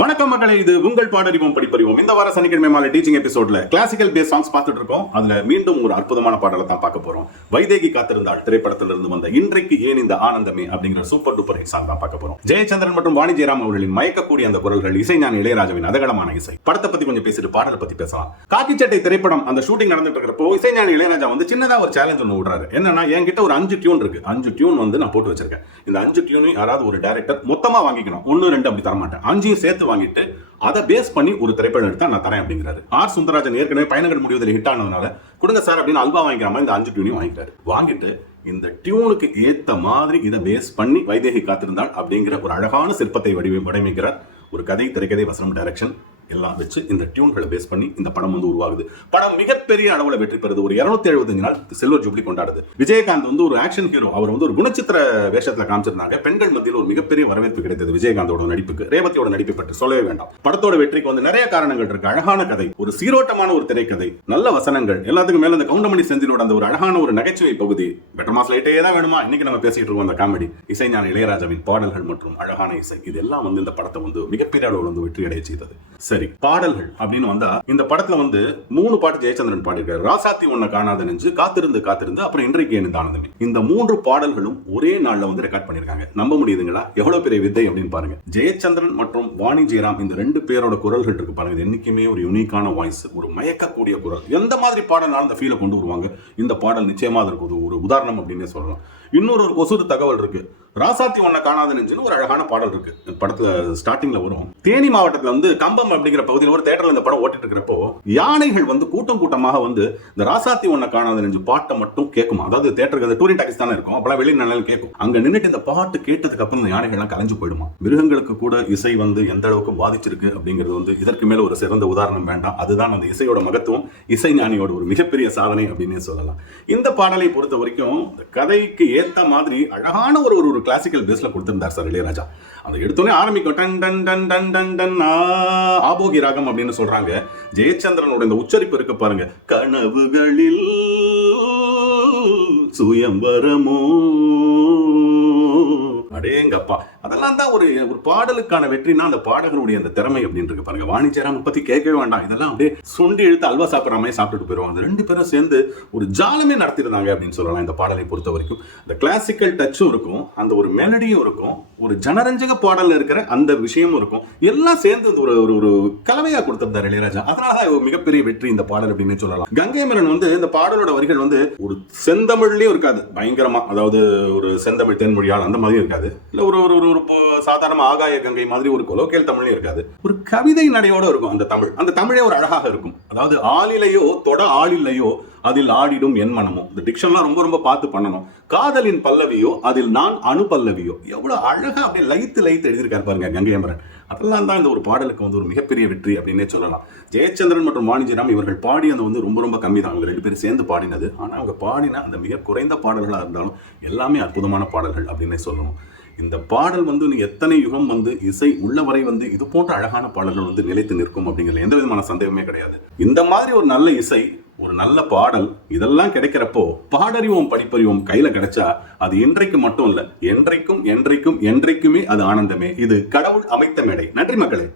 வணக்கம் மக்களே, இது உங்கள் பாடறிவோம் படிப்பறிவோம். இந்த வார சனிக்கிழமை மாலை டீச்சிங் எபிசோட்ல கிளாசிக்கல் பேஸ் சாங்ஸ் பார்த்துட்டு இருக்கோம். அதுல மீண்டும் ஒரு அற்புதமான பாடலை தான் பார்க்க போறோம். வைதேகி காத்திருந்தாள் திரைப்படத்திலிருந்து வந்த இன்றைக்கு ஏன் இந்த ஆனந்தமே அப்படிங்கிற சூப்பர் டூப்பர் ஹிட் சாங் தான் பார்க்க போறோம். ஜெயச்சந்திரன் மற்றும் வாணி ஜெயராம் அவர்களின் மயக்கக்கூடிய அந்த குரல்கள், இசைஞானி இளையராஜாவின் அதகலமான இசை. படத்தை பத்தி கொஞ்சம் பேசிட்டு பாடலை பத்தி பேசலாம். காக்கி சட்டை திரைப்படம் அந்த ஷூட்டிங் நடந்துட்டு இருக்கிறப்போ இசைஞானி இளையராஜா வந்து சின்னதா ஒரு சேலஞ்ச் ஒன்று விடுறாரு. என்னன்னா, என்கிட்ட ஒரு 5 டியூன் இருக்கு. 5 டியூன் வந்து நான் போட்டு வச்சிருக்கேன். இந்த 5 டியூனையும் யாராவது ஒரு டைரக்டர் மொத்தமா வாங்கிக்கணும். 1 2 அப்படி தரமாட்டேன். 5 சேர்த்து வாங்கிட்டு அதை பேஸ் பண்ணி ஒரு திரைப்படம் எடுத்தா நான் தரேன் அப்படிங்கிறாரு. ஆர் சுந்தரராஜன் ஏற்கனவே பயணங்கள் முடிவதில் ஹிட் ஆனதுனால கொடுங்க சார் அப்படின்னு அல்வா வாங்கிக்கிற மாதிரி இந்த 5 டியூனையும் வாங்கிட்டாரு. வாங்கிட்டு இந்த டியூனுக்கு ஏத்த மாதிரி இதை பேஸ் பண்ணி வைதேகி காத்திருந்தாள் அப்படிங்கிற ஒரு அழகான சிற்பத்தை வடிவமைக்கிறார். ஒரு கதை, திரைக்கதை, வசனம், டைரக்ஷன் எல்லாம் வச்சு இந்த டியூன்களை பேஸ் பண்ணி இந்த படம் வந்து உருவாகுது. படம் மிகப்பெரிய அளவில் வெற்றி பெறுது. ஒரு 275 நாள் சில்வர் ஜூப்ளி கொண்டாடுது. விஜயகாந்த் வந்து ஒரு ஆக்ஷன் ஹீரோ. அவர் வந்து ஒரு குணச்சித்திர வேஷத்துல காமிச்சிருந்தாங்க. பெண்கள் மத்தியில் ஒரு மிகப்பெரிய வரவேற்பு கிடைத்தது விஜயகாந்தோட நடிப்புக்கு. ரேவதியோட நடிப்பை பற்றி சொல்லவே வேண்டாம். படத்தோட வெற்றிக்கு வந்து நிறைய காரணங்கள் இருக்கு. அழகான கதை, ஒரு சீரோட்டமான ஒரு திரைக்கதை, நல்ல வசனங்கள், எல்லாத்துக்கும் மேல அந்த கவுண்டமணி செந்திலோட அந்த ஒரு அழகான ஒரு நகைச்சுவை பகுதி. பெட்டர் மாஸ் லைட்டே தான் வேணுமா? இன்னைக்கு நம்ம பேசிட்டு இருக்கோம் அந்த காமெடி. இசைஞானி இளையராஜாவின் பாடல்கள் மற்றும் அழகான இசை, இதெல்லாம் வந்து இந்த படத்தை வந்து மிகப்பெரிய அளவில் வந்து வெற்றி அடைய செய்தது. சரி, பாடல்கள் அப்படின்னு வந்தா இந்த படத்துல வந்து 3 பாட்டு ஜெயச்சந்திரன் பாடியிருக்காரு. ராசாத்தி உன்னை காணாத நெஞ்சு, காத்திருந்து காத்திருந்து, அப்புறம் இன்றைக்கு ஏன் இந்த ஆனந்தமே. இந்த 3 பாடல்களும் ஒரே நாள்ல வந்து ரெக்கார்ட் பண்ணிருக்காங்க. நம்ப முடியுதுங்களா? எவ்வளவு பெரிய வித்தை அப்படின்னு பாருங்க. ஜெயச்சந்திரன் மற்றும் வாணி ஜெயராம் இந்த 2 பேரோட குரல்கள் இருக்கு பாருங்க. இது என்னைக்குமே ஒரு யூனிக்கான வாய்ஸ், ஒரு மயக்கக்கூடிய குரல். எந்த மாதிரி பாடல்னாலும் அந்த ஃபீலை கொண்டு வருவாங்க. இந்த பாடல் நிச்சயமா அதற்கு ஒரு உதாரணம் அப்படின்னு சொல்லலாம். இன்னொரு கொசுறு தகவல் இருக்கு. ராசாத்தி ஒன்ன காணாத நெஞ்சுன்னு ஒரு அழகான பாடல் இருக்கு. படத்துல ஸ்டார்டிங்ல வரும். தேனி மாவட்டத்துல வந்து கம்பம் அப்படிங்கிற பகுதியில் ஒரு தேட்டர்ல இந்த படம் ஓட்டிட்டு இருக்கிறப்போ யானைகள் வந்து கூட்டம் கூட்டமாக வந்து இந்த ராசாத்தி ஒன்ன காணாத நெஞ்சு பாட்டை மட்டும் கேட்கும். அதாவது தேட்டருக்கு அந்த டூரிங் டாக்ஸ் தானே இருக்கும். அப்பெல்லாம் வெளியே நல்லா கேட்கும். அங்க நின்றுட்டு இந்த பாட்டு கேட்டதுக்கு அப்புறம் இந்த யானைகள் எல்லாம் கலைஞ்சு போயிடுமா. மிருகங்களுக்கு கூட இசை வந்து எந்த அளவுக்கு பாதிச்சிருக்கு அப்படிங்கிறது வந்து இதற்கு மேல ஒரு சிறந்த உதாரணம் வேண்டாம். அதுதான் அந்த இசையோட மகத்துவம், இசை ஞானியோட ஒரு மிகப்பெரிய சாதனை அப்படின்னு சொல்லலாம். இந்த பாடலை பொறுத்த வரைக்கும் இந்த கதைக்கு ஏத்த மாதிரி அழகான ஒரு கிளாசிக்கல் பேஸ்ல கொடுத்திருந்தார் சார் இளையராஜா. அந்த எடுத்தோடனே ஆரம்பிக்கும் done done done done done done Abhogi ராகம் அப்படின்னு சொல்றாங்க. ஜெயச்சந்திரனோட இந்த உச்சரிப்பு இருக்கு பாருங்க. கனவுகளில் சுயம்பரமோ, அடேங்கப்பா. அதெல்லாம் தான் ஒரு பாடலுக்கான வெற்றினா அந்த பாடகருடைய அந்த திறமை அப்படின்னு இருக்கு பாருங்க. வாணி ஜெயராம் பத்தி கேட்கவே வேண்டாம். இதெல்லாம் அப்படியே சுண்டி இழுத்து அல்வா சாப்பிட்ற மாதிரி சாப்பிட்டுட்டு போயிருவாங்க. அந்த 2 பேரும் சேர்ந்து ஒரு ஜாலமே நடத்திருந்தாங்க அப்படின்னு சொல்லலாம். இந்த பாடலை பொறுத்த வரைக்கும் இந்த கிளாசிக்கல் டச்சும் இருக்கும், அந்த ஒரு மெலடியும் இருக்கும், ஒரு ஜனரஞ்சக பாடல்ல இருக்கிற அந்த விஷயமும் இருக்கும். எல்லாம் சேர்ந்து ஒரு கலவையா கொடுத்திருந்தார் இளையராஜா. அதனால மிகப்பெரிய வெற்றி இந்த பாடல் அப்படின்னு சொல்லலாம். கங்கை மரன் வந்து இந்த பாடலோட வரிகள் வந்து ஒரு செந்தமிழ்லயும் இருக்காது பயங்கரமா, அதாவது ஒரு செந்தமிழ் தென்மொழியால் அந்த மாதிரி இருக்காது. இல்ல ஒரு சாதாரண ஆகாய கங்கை மாதிரி ஒரு கொலோக்கியல் தமிழ்லயும் இருக்காது. ஒரு கவிதை நடையோட இருக்கும் அந்த தமிழ். அந்த தமிழே ஒரு அழகாக இருக்கும். அதாவது ஆளிலையோ தொட ஆளில்லையோ அதில் ஆடிடும் என் மனமோ. இந்த டிக்ஷன்லாம் ரொம்ப பார்த்து பண்ணணும். காதலின் பல்லவியோ அதில் நான் அனுபல்லவியோ. எவ்வளவு அழகா அப்படியே லைத்து எழுதியிருக்காரு பாருங்க கங்கை அமரன். அதெல்லாம் தான் இந்த ஒரு பாடலுக்கு வந்து ஒரு மிகப்பெரிய வெற்றி அப்படின்னே சொல்லலாம். ஜெயச்சந்திரன் மற்றும் வாணி ஜெயராம் இவர்கள் பாடியது வந்து ரொம்ப கம்மி தான். அவங்க 2 பேரும் சேர்ந்து பாடினது. ஆனா அவங்க பாடின அந்த மிக குறைந்த பாடல்களா இருந்தாலும் எல்லாமே அற்புதமான பாடல்கள் அப்படின்னே சொல்லணும். இந்த பாடல் வந்து எத்தனை யுகம் வந்து இசை உள்ளவரை வந்து இது போன்ற அழகான பாடல்கள் வந்து நிலைத்து நிற்கும் அப்படிங்கிறது எந்த விதமான சந்தேகமே கிடையாது. இந்த மாதிரி ஒரு நல்ல இசை, ஒரு நல்ல பாடல், இதெல்லாம் கிடைக்கிறப்போ பாடறிவோம் படிப்பறிவோம் கையில கிடைச்சா அது இன்றைக்கு மட்டும் இல்ல, என்றைக்குமே அது ஆனந்தமே. இது கடவுள் அமைத்த மேடை. நன்றி மக்களே.